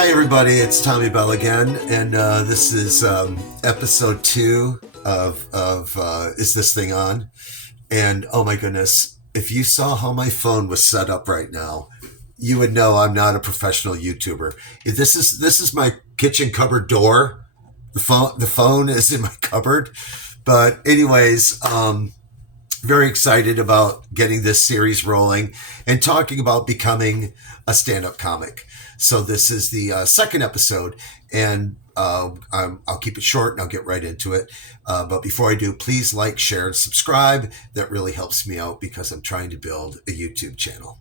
Hi, everybody. It's Tommy Bell again, and this is episode 2 of Is This Thing On? And oh my goodness, if you saw how my phone was set up right now, you would know I'm not a professional YouTuber. This is my kitchen cupboard door. The phone is in my cupboard. But anyways, very excited about getting this series rolling and talking about becoming a stand-up comic. So this is the second episode, and I'll keep it short and I'll get right into it. But before I do, please like, share, and subscribe. That really helps me out because I'm trying to build a YouTube channel.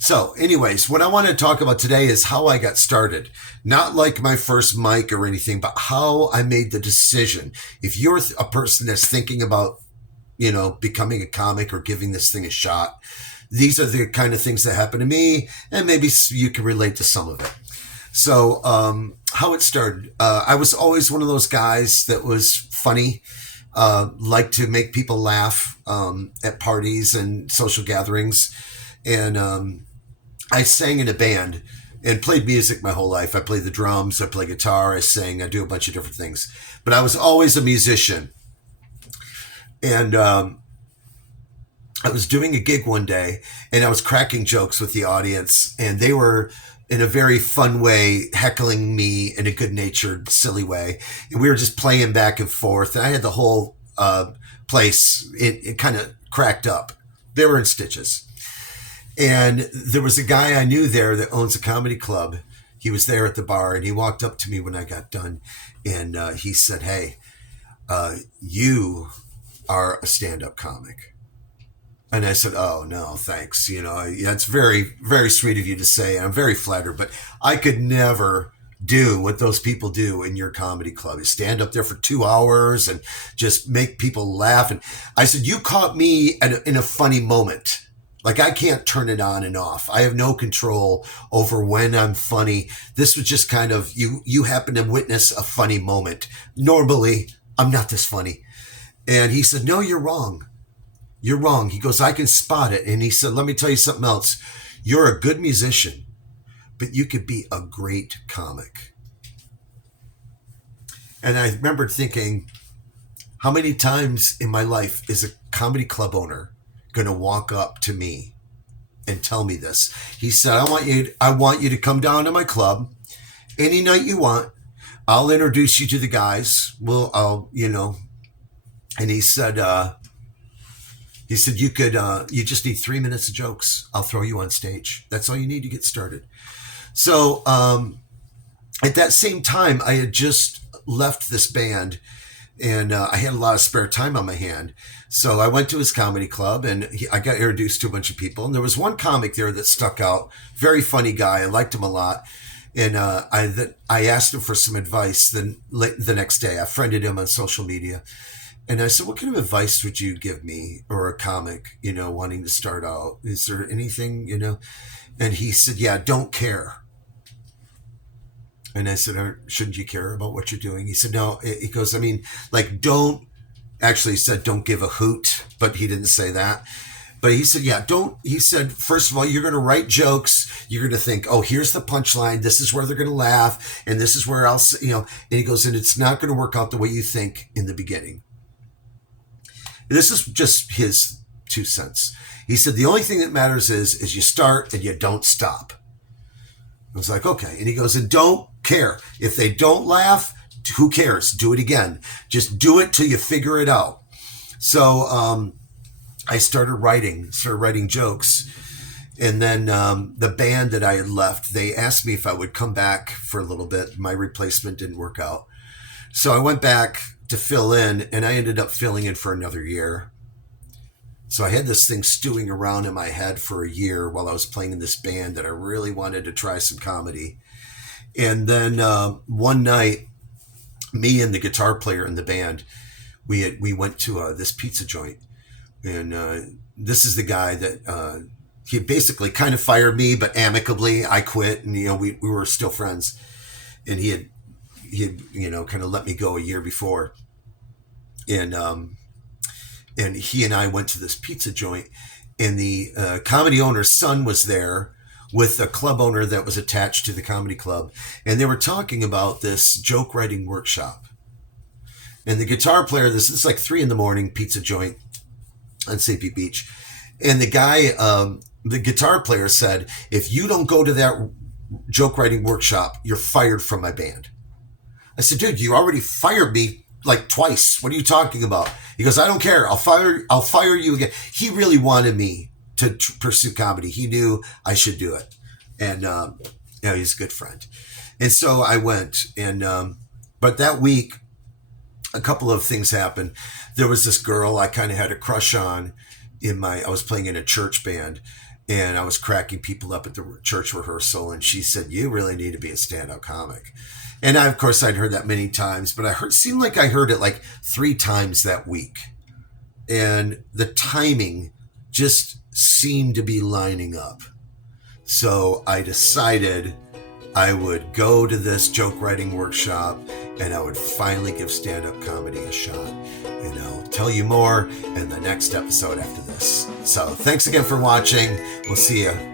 So anyways, what I want to talk about today is how I got started. Not like my first mic or anything, but how I made the decision. If you're a person that's thinking about becoming a comic or giving this thing a shot, these are the kind of things that happen to me, and maybe you can relate to some of it. So, how it started, I was always one of those guys that was funny, liked to make people laugh at parties and social gatherings, and I sang in a band and played music my whole life. I played the drums, I play guitar, I sing, I do a bunch of different things, but I was always a musician. And I was doing a gig one day, and I was cracking jokes with the audience, and they were, in a very fun way, heckling me in a good-natured, silly way. And we were just playing back and forth, and I had the whole place, it kind of cracked up. They were in stitches. And there was a guy I knew there that owns a comedy club. He was there at the bar, and he walked up to me when I got done, and he said, "Hey, you are a stand-up comic." And I said, "Oh, no, thanks. It's very, very sweet of you to say. I'm very flattered, but I could never do what those people do in your comedy club. You stand up there for 2 hours and just make people laugh." And I said, "You caught me in a funny moment. Like, I can't turn it on and off. I have no control over when I'm funny. This was just kind of, you happen to witness a funny moment. Normally, I'm not this funny." And he said, "No, you're wrong. You're wrong." He goes, "I can spot it." And he said, "Let me tell you something else. You're a good musician, but you could be a great comic." And I remembered thinking, how many times in my life is a comedy club owner going to walk up to me and tell me this? He said, I want you to come down to my club any night you want. I'll introduce you to the guys. And he said, you just need 3 minutes of jokes. I'll throw you on stage. That's all you need to get started. So at that same time, I had just left this band, and I had a lot of spare time on my hand. So I went to his comedy club, and I got introduced to a bunch of people. And there was one comic there that stuck out. Very funny guy. I liked him a lot. And I asked him for some advice. Then the next day, I friended him on social media. And I said, "What kind of advice would you give me, or a comic, wanting to start out? Is there anything?" And he said, "Yeah, don't care." And I said, "Shouldn't you care about what you're doing?" He said, "No." He goes, don't, actually he said, "Don't give a hoot," but he didn't say that. But he said, "Yeah, don't." He said, "First of all, you're going to write jokes. You're going to think, oh, here's the punchline. This is where they're going to laugh. And this is where else, And he goes, "And it's not going to work out the way you think in the beginning." This is just his 2 cents. He said, "The only thing that matters is you start and you don't stop." I was like, okay. And he goes, "And don't care. If they don't laugh, who cares? Do it again. Just do it till you figure it out." So I started writing jokes. And then the band that I had left, they asked me if I would come back for a little bit. My replacement didn't work out. So I went back to fill in, and I ended up filling in for another year. So I had this thing stewing around in my head for a year while I was playing in this band that I really wanted to try some comedy. And then one night, me and the guitar player in the band, we went to this pizza joint. And this is the guy that he basically kind of fired me, but amicably. I quit, and we were still friends. And he had kind of let me go a year before. And he and I went to this pizza joint, and the comedy owner's son was there with a club owner that was attached to the comedy club, and they were talking about this joke writing workshop. And the guitar player, this is like 3 a.m, pizza joint on Sapy Beach, and the guy, the guitar player said, "If you don't go to that joke writing workshop, you're fired from my band." I said, "Dude, you already fired me like twice. What are you talking about?" He goes, "I don't care. I'll fire you again." He really wanted me to pursue comedy. He knew I should do it. And, he's a good friend. And so I went, and, but that week, a couple of things happened. There was this girl I kind of had a crush on I was playing in a church band, and I was cracking people up at the church rehearsal. And she said, "You really need to be a stand-up comic." And of course I'd heard that many times, but seemed like I heard it like 3 times that week. And the timing just seemed to be lining up. So I decided I would go to this joke writing workshop, and I would finally give stand-up comedy a shot. And I'll tell you more in the next episode after this. So thanks again for watching. We'll see you